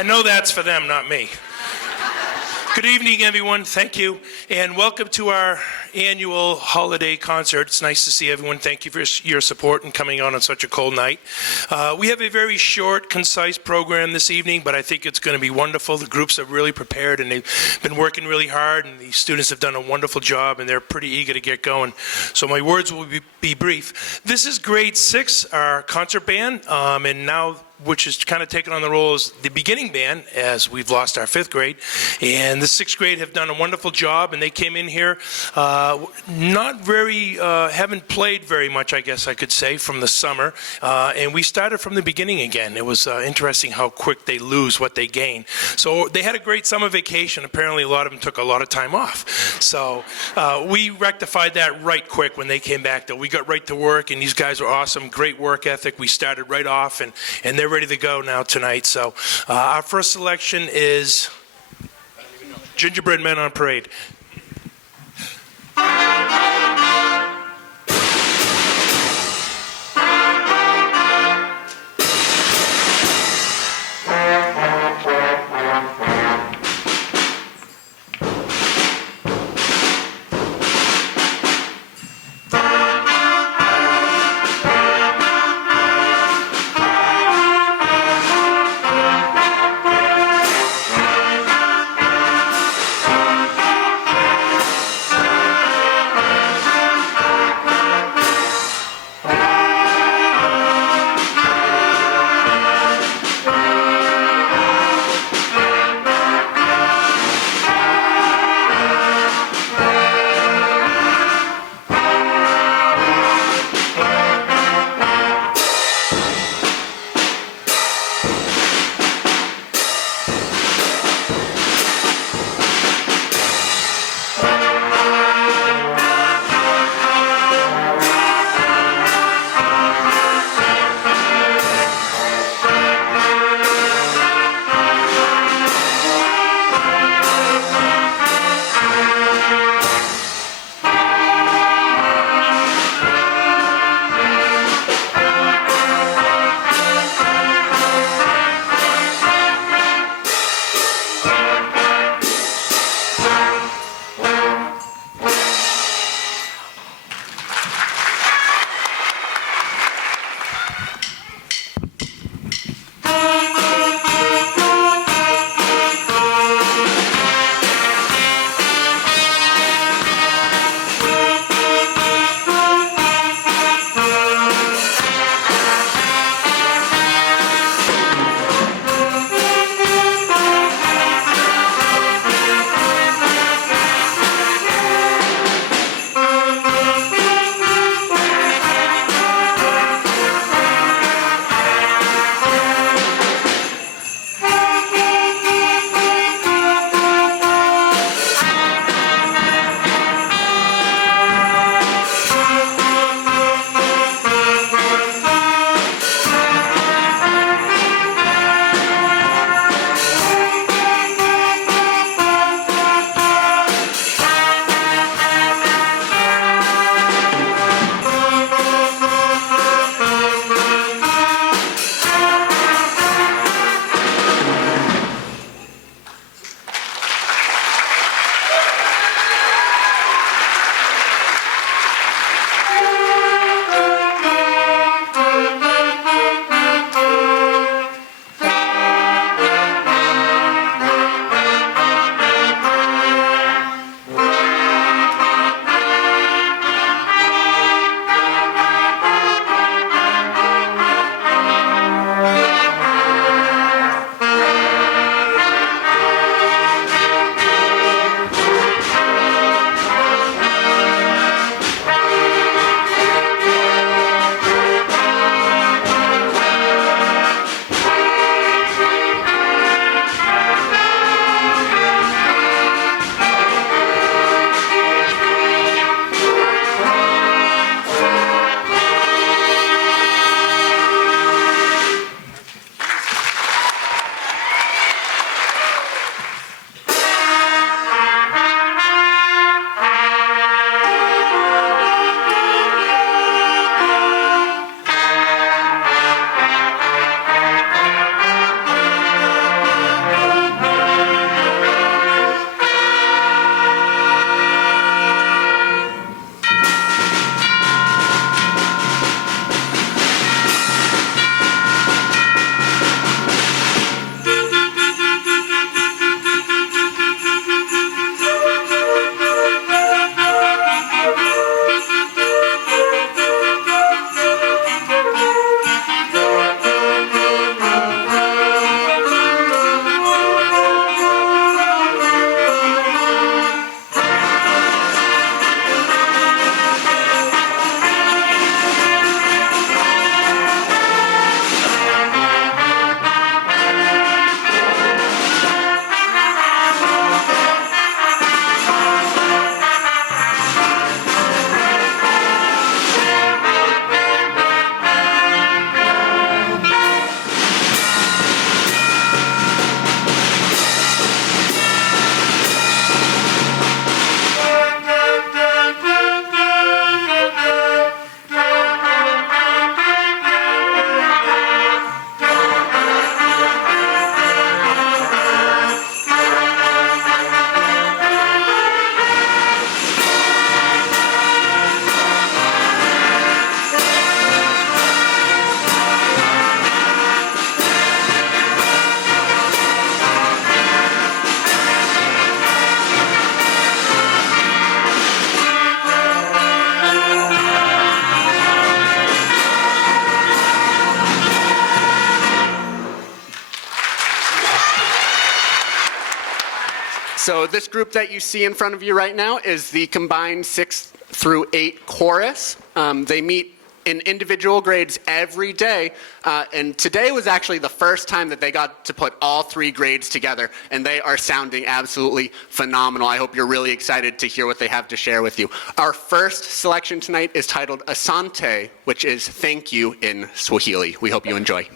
I know that's for them, not me. Good evening, everyone. Thank you. And welcome to our annual holiday concert. It's nice to see everyone. Thank you for your support and coming on such a cold night. We have a very short, concise program this evening, but I think it's going to be wonderful. The groups are really prepared, and they've been working really hard, and the students have done a wonderful job, and they're pretty eager to get going. So my words will be brief. This is grade 6, our concert band, and now which is kind of taken on the role as the beginning band, as we've lost our 5th grade. And the 6th grade have done a wonderful job, and they came in here haven't played very much, I guess I could say, from the summer. And we started from the beginning again. It was interesting how quick they lose what they gain. So they had a great summer vacation. Apparently a lot of them took a lot of time off. So we rectified that right quick when they came back, though. We got right to work, and these guys were awesome, great work ethic. We started right off, and they're ready to go now tonight. So our first selection is Gingerbread Men on Parade. So this group that you see in front of you right now is the combined 6th through 8 chorus. They meet in individual grades every day, and today was actually the first time that they got to put all 3 grades together, and they are sounding absolutely phenomenal. I hope you're really excited to hear what they have to share with you. Our first selection tonight is titled Asante, which is thank you in Swahili. We hope you enjoy.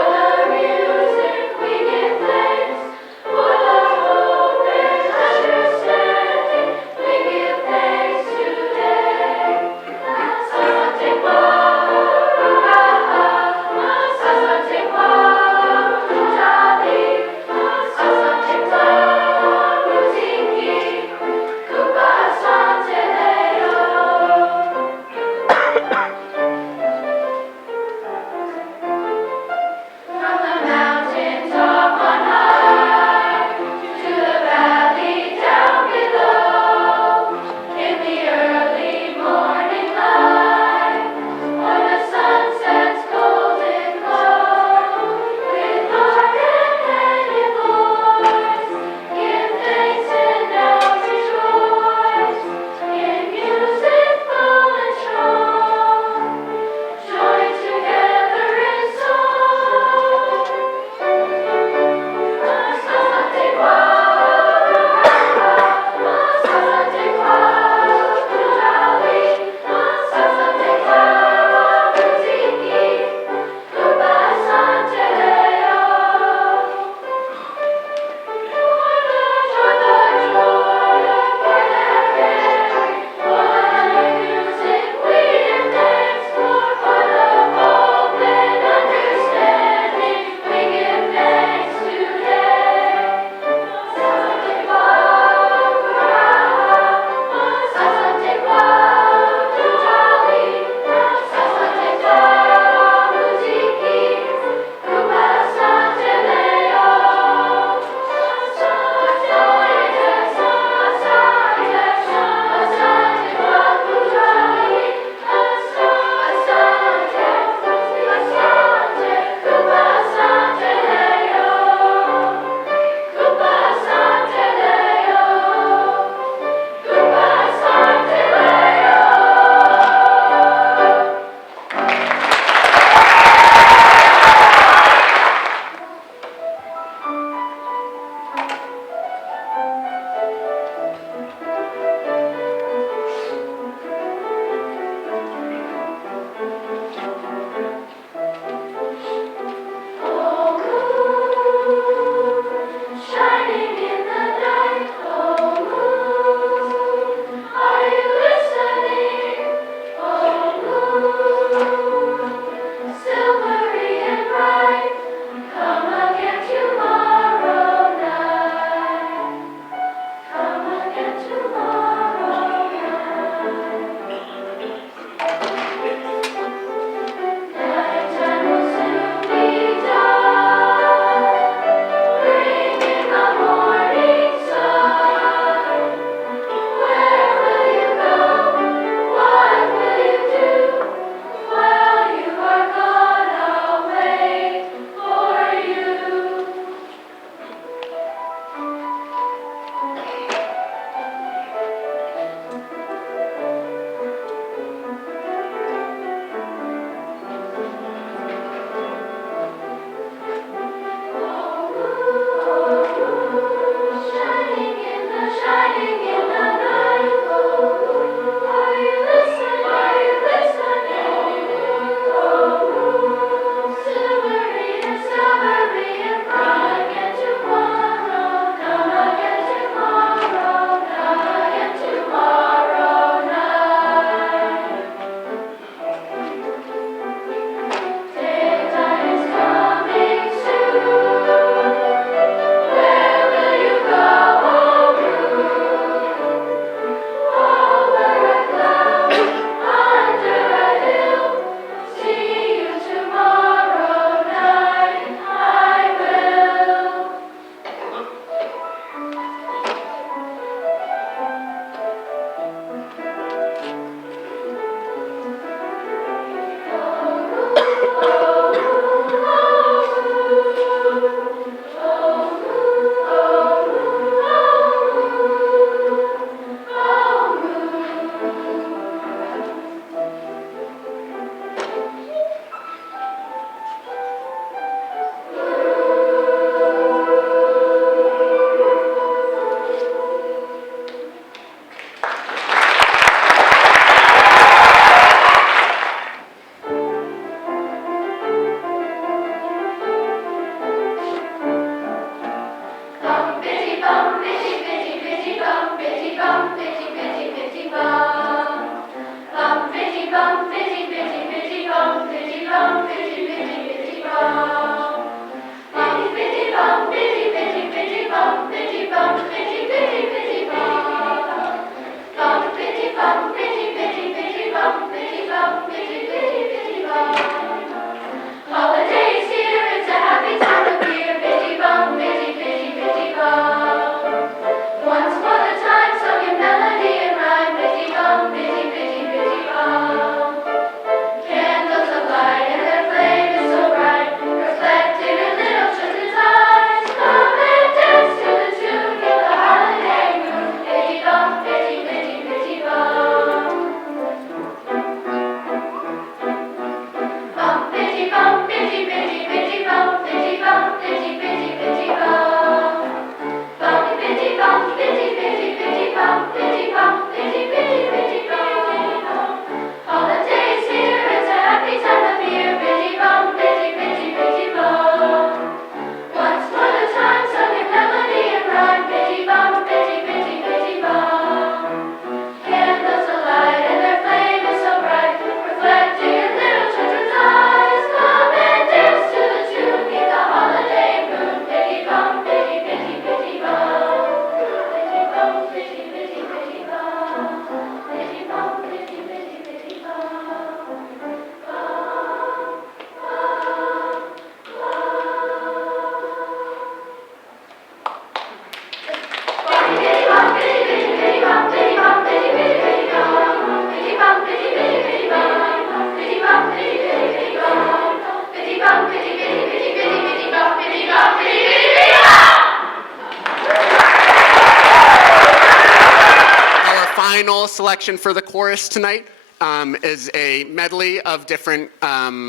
For the final selection for the chorus tonight is a medley of different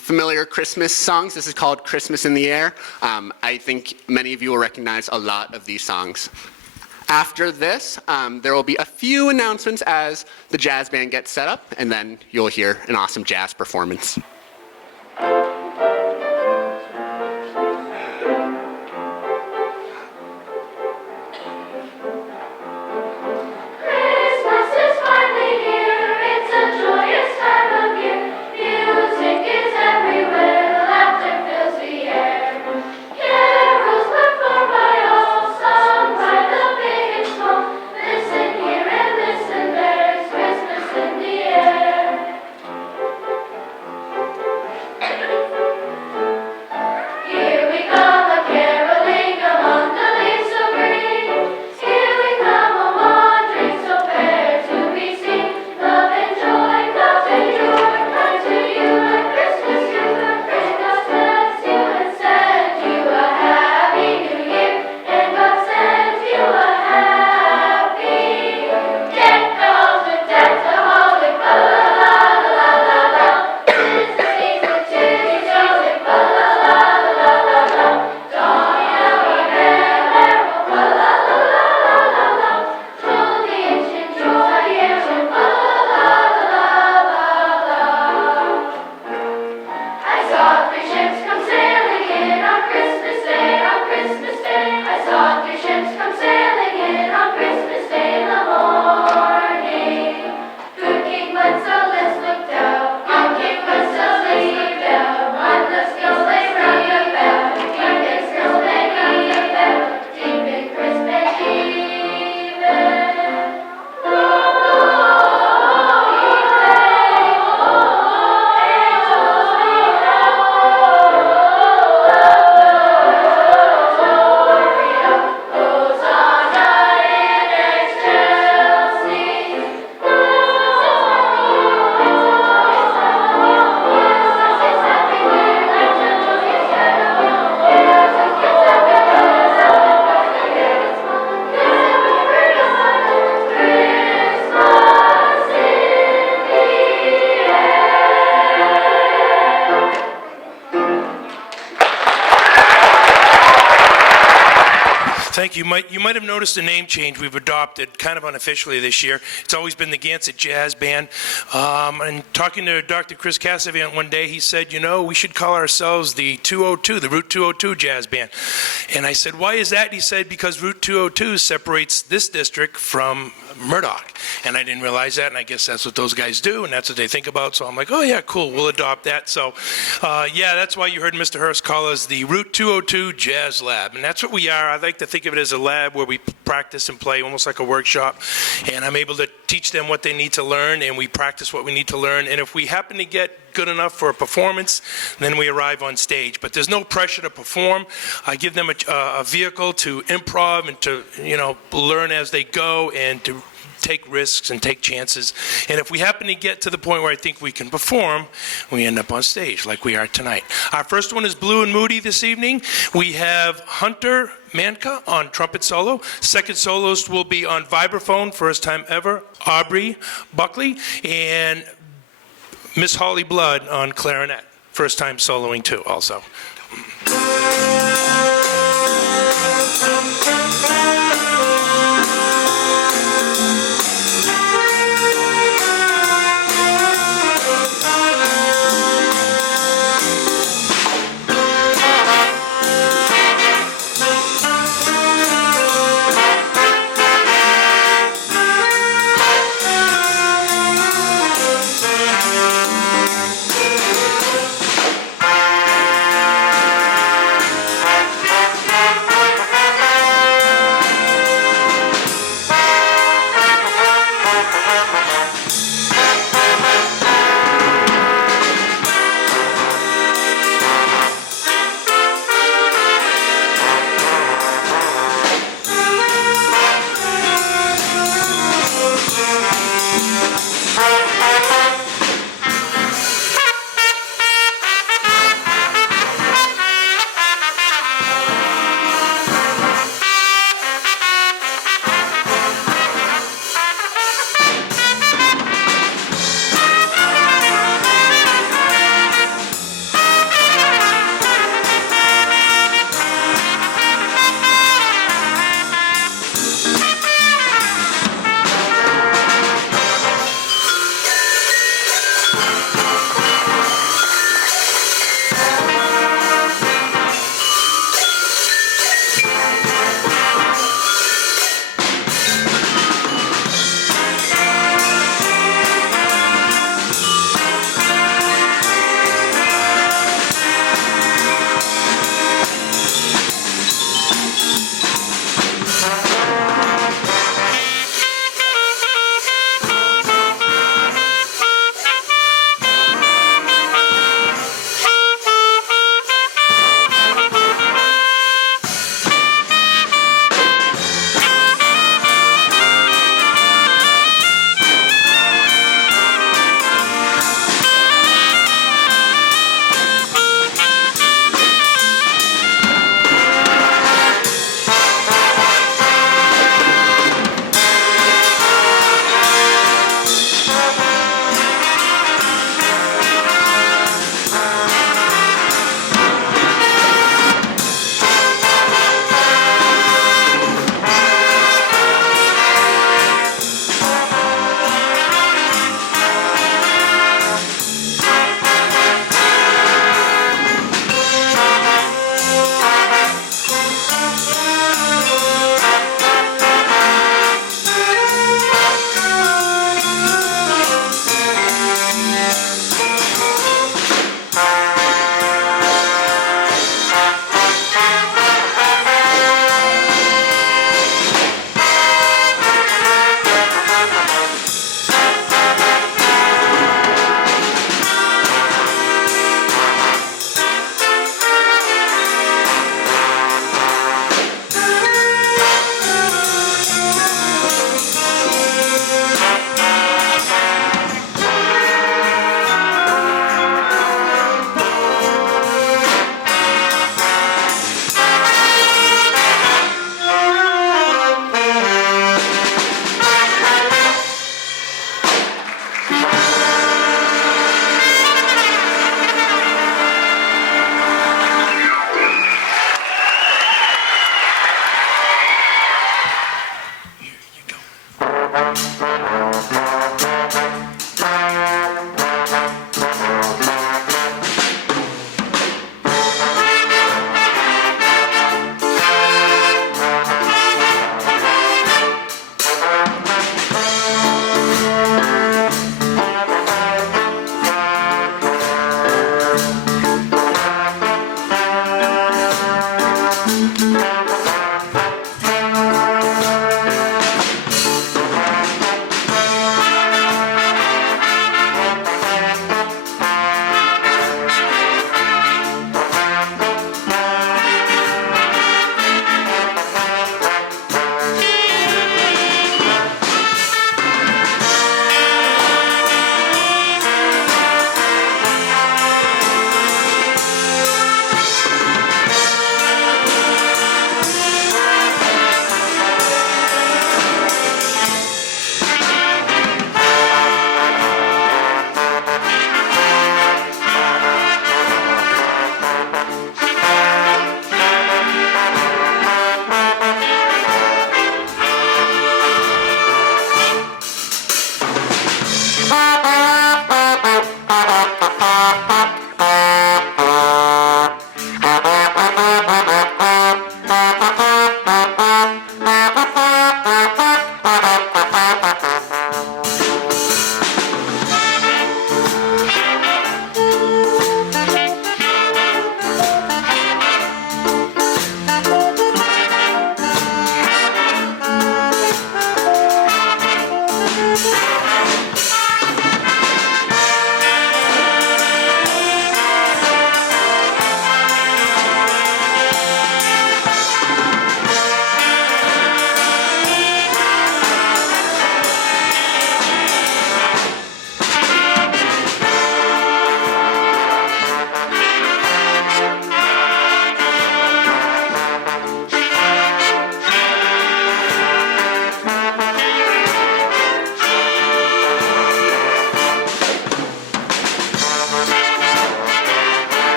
familiar Christmas songs. This is called Christmas in the Air. I think many of you will recognize a lot of these songs. After this, there will be a few announcements as the jazz band gets set up, and then you'll hear an awesome jazz performance. Thank you. You might have noticed a name change we've adopted kind of unofficially this year. It's always been the Narragansett Jazz Band. And talking to Dr. Chris Cassavant one day, he said, you know, we should call ourselves the 202, the Route 202 Jazz Band. And I said, why is that? And he said, because Route 202 separates this district from Murdoch. And I didn't realize that, and I guess that's what those guys do, and that's what they think about. So I'm like, oh, yeah, cool, we'll adopt that. So, yeah, that's why you heard Mr. Hurst call us the Route 202 Jazz Lab. And that's what we are. I like to think of it as a lab where we practice and play, almost like a workshop. And I'm able to teach them what they need to learn, and we practice what we need to learn. And if we happen to get good enough for a performance, then we arrive on stage. But there's no pressure to perform. I give them a vehicle to improv and to, you know, learn as they go and to take risks and take chances. And if we happen to get to the point where I think we can perform, we end up on stage like we are tonight. Our first one is Blue and Moody this evening. We have Hunter Manka on trumpet solo. Second soloist will be on vibraphone, first time ever, Aubrey Buckley. And Miss Holly Blood on clarinet, first time soloing too also.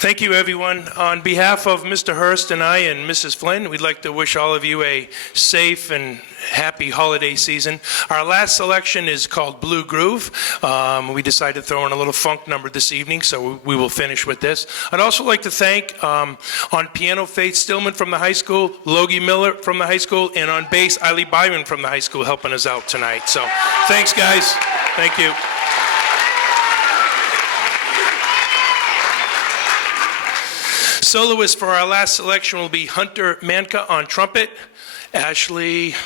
Thank you, everyone. On behalf of Mr. Hurst and I and Mrs. Flynn, we'd like to wish all of you a safe and happy holiday season. Our last selection is called Blue Groove. We decided to throw in a little funk number this evening, so we will finish with this. I'd also like to thank, on piano, Faith Stillman from the high school, Logie Miller from the high school, and on bass, Eiley Byron from the high school helping us out tonight. So thanks, guys. Thank you. Soloist for our last selection will be Hunter Manka on trumpet, Ashley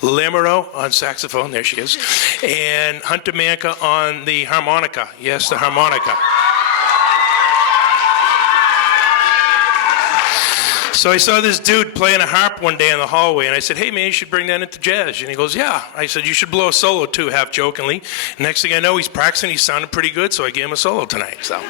Lamoureux on saxophone, there she is, and Hunter Manka on the harmonica. Yes, the harmonica. So I saw this dude playing a harp one day in the hallway, and I said, hey, man, you should bring that into jazz. And he goes, yeah. I said, you should blow a solo, too, half-jokingly. Next thing I know, he's practicing. He sounded pretty good, so I gave him a solo tonight. So.